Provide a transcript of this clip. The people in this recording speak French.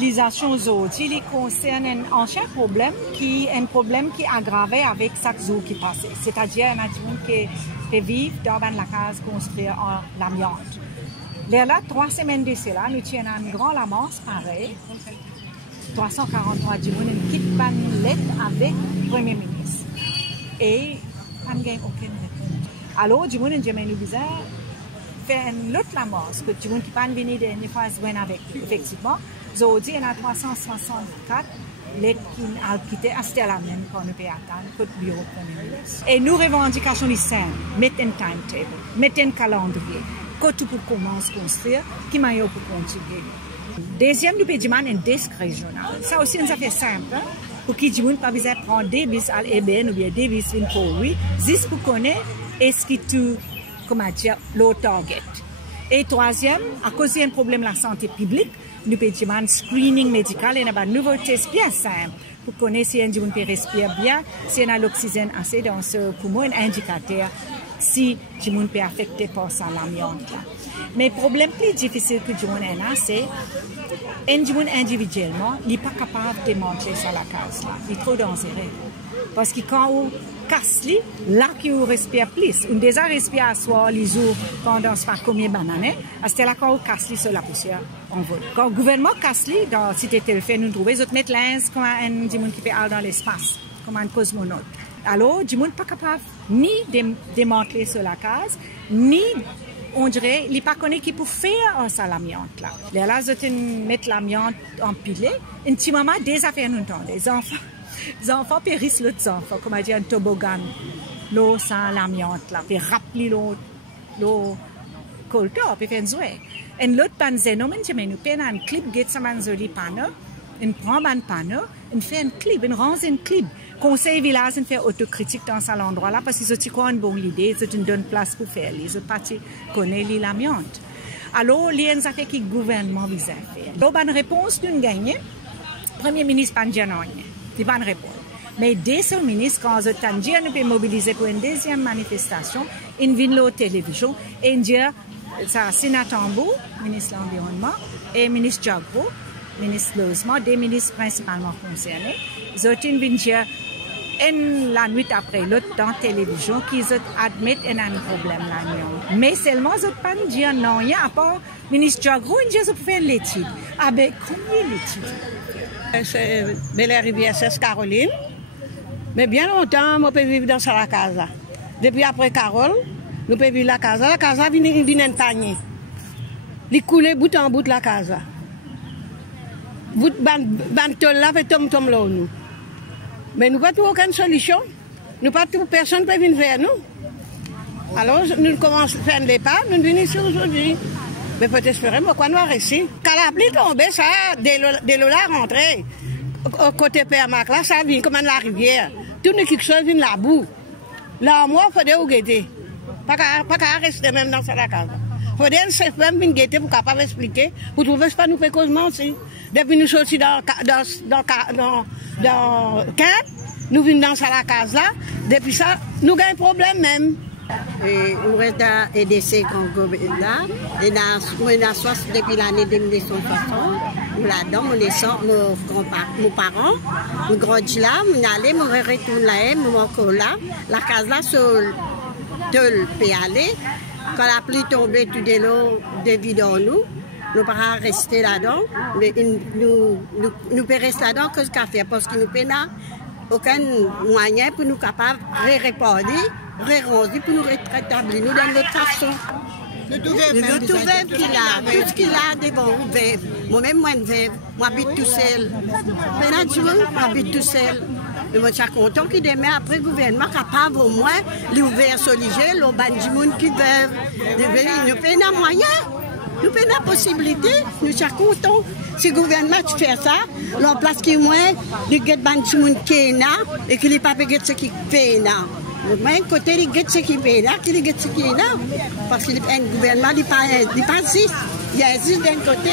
mobilisation aujourd'hui, il concerne un ancien problème qui est un problème qui est aggravé avec chaque jour qui passe. C'est-à-dire, il y a des gens qui vivent dans la case construite en l'amiante. Là, 3 semaines de cela, nous tenons un grand lamance pareil. 343 gens, une petite lettre avec le Premier ministre. Et on n'a aucune réponse. Alors, du monde, nous bizarre. Faire une autre lamance que du monde qui ne venir de fois avec effectivement aujourd'hui il y a 364 lettres qui ont quitté à la même pour nous attendre que le bureau Premier ministre. Et nos revendications sont simples, mettre un timetable, mettre un calendrier, que tout pour commencer à construire, qui m'a pour continuer. Deuxième, nous pédimons un desk régional. Ça aussi, nous a fait simple. Pour qui du monde pas besoin de prendre des bis à l'EBN ou bien des bis pour lui, juste pour connaître est-ce que tout comment dire, low target. Et troisième, à cause d'un problème de la santé publique, nous avons un screening médical et nous avons un nouveau test bien simple pour connaître si un peut respirer bien, si on a l'oxygène assez dans ce poumon, un indicateur si un peut affecter par l'amiante. Mais le problème plus difficile que le a, c'est un individuellement, il n'est pas capable de monter sur la case. Il est trop dangereux. Parce que quand on casse, là qu'on respire plus. On déjà respire à soi les jours pendant combien de bananes. C'est là quand on casse sur la poussière, on vole. Quand le gouvernement casse, dans Cité Telfait, nous trouvons, ils mettent l'ins comme un monde qui peut aller dans l'espace, comme un cosmonaute. Alors, du monde n'est pas capable ni de démanteler sur la case, ni on dirait, il n'est pas connu qui peut faire ça l'amiante là. Là, ils mettent l'amiante empilée. Un petit moment, des affaires nous entendent. Les enfants périssent l'autre enfant, comme on dit un toboggan, l'eau sans l'amiante là, puis rappeler l'eau colteur, puis faire un jouet. Et l'autre panzeno, nous prenons un clip, get ça manzoli panneau, on prend un panneau, on fait un clip, on range un clip. Conseil village, on fait autocritique dans cet endroit là, parce qu'ils ont une bonne idée, ils ont donne place pour faire, ils ont pas connaît l'amiante. Alors, il y a une affaire que le gouvernement vise à faire. Donc, une réponse nous gagne, Premier ministre Pandianon. Il va répondre. Mais dès ce ministre, quand on peut mobiliser pour une deuxième manifestation, il vient à la télévision et il dit ça, sénateur Tambou, ministre de l'Environnement, et ministre Jagbo, ministre de Logement, des ministres principalement concernés, ils viennent dire la nuit après l'autre dans la télévision qu'ils admettent qu'il y a un problème là. Mais seulement, ils ne peuvent pas dire non, il y a à part ministre Jagbo, ils disent qu'ils peuvent faire l'étude. Ah ben, combien l'étude? C'est Belle-Rivière, c'est Caroline. Mais bien longtemps, je peux vivre dans la casa. Depuis après Carole, nous pouvons vivre la casa. La casa vient en panier. Il coule bout en bout de la casa. Bout bantol là, fait tom là nous. Mais nous n'avons pas aucune solution. Nous pas tout personne peut venir vers nous. Alors nous commençons à faire des pas, nous venons ici aujourd'hui. Mais peut-être espérer pourquoi nous arrêter. Quand la pluie tombe, ça, des lolas rentrés. Côté Père-Marc, là, ça vient comme la rivière. Tout quelque chose vient la boue. Là, moi, il faudrait vous guetter. Pas qu'à rester même dans la case. Il faudrait un chef même venir guetter pour capable expliquer. Pour trouver ce pas nous fait causement aussi. Depuis nous sortis dans camp, nous venons dans la case là. Depuis ça, nous avons un problème même. Et on reste à EDC Congo là, et on a soif depuis l'année 1960. Là-dedans, mes parents, on grandit là, on allait, on retourne là, on encore là. La case là, sur le peut aller. Quand la pluie tombait, tout de l'eau devant nous. Nous ne pouvons pas rester là-dedans, mais nous pouvons rester là-dedans que ce qu'on fait, parce que nous n'avons aucun moyen pour nous capables de répondre. Pour nous rétablir, nous dans notre façon. Nous tout veuve qu'il a, tout ce qu'il a devant nous veuve. Moi-même, moi, une veuve, moi, j'habite tout seul. Maintenant, tu vois, j'habite tout seul. Mais moi, je suis content qu'il demain, après le gouvernement, capable au moins, l'ouvrir sur l'IG, le bandimoun qui veulent. Nous avons un moyen, nous avons la possibilité, nous sommes contents. Si le gouvernement fait ça, l'on place qui moins, les bandimoun qui est là, et qu'il n'est pas payé ce qui fait là. Mais côté les gars qui est là, qui les gars qui est là, parce que le gouvernement n'est pas ici. Il y a ici d'un côté,